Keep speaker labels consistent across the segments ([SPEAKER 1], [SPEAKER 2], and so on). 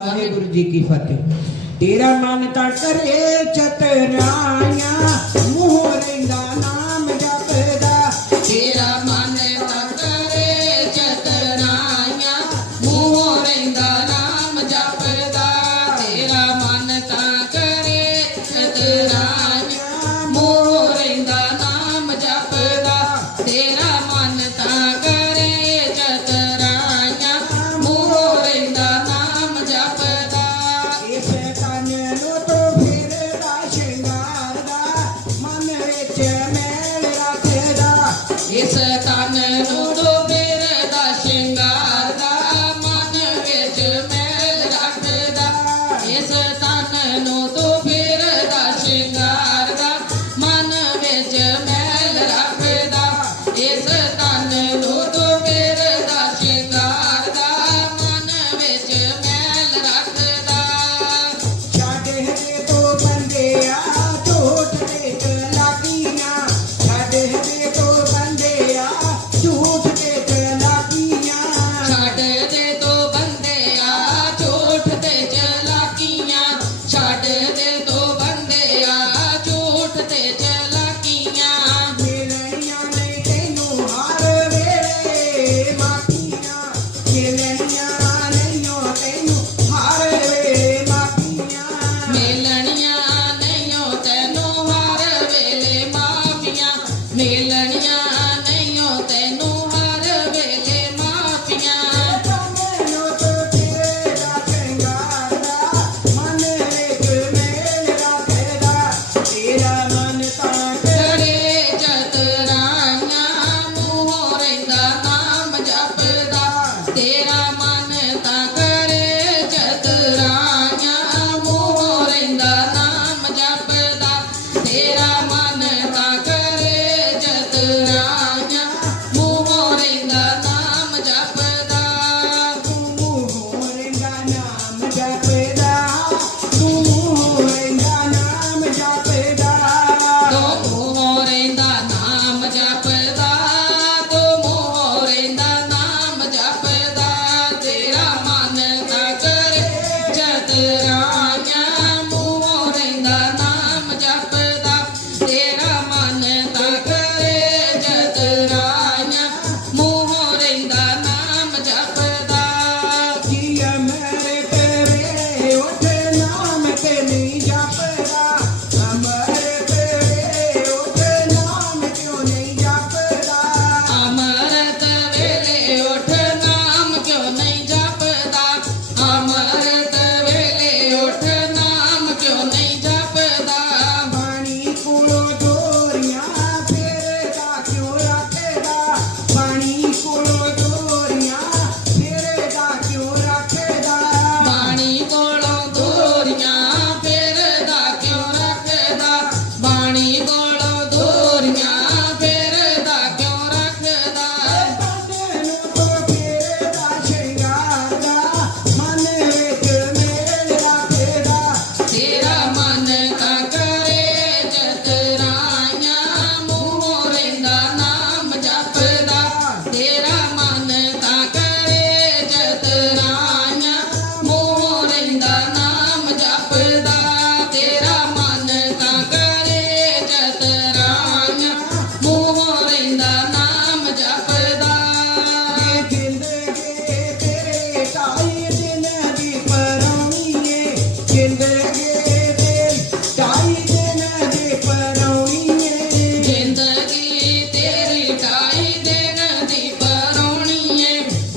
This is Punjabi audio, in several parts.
[SPEAKER 1] ਵਾਹਿਗੁਰੂ ਜੀ ਕੀ ਫਤਿਹ। ਤੇਰਾ ਮਨ ਤਾਂ ਕਰੇ ਚਤਰਾਇਆ It's a. Yeah.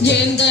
[SPEAKER 1] Yeah.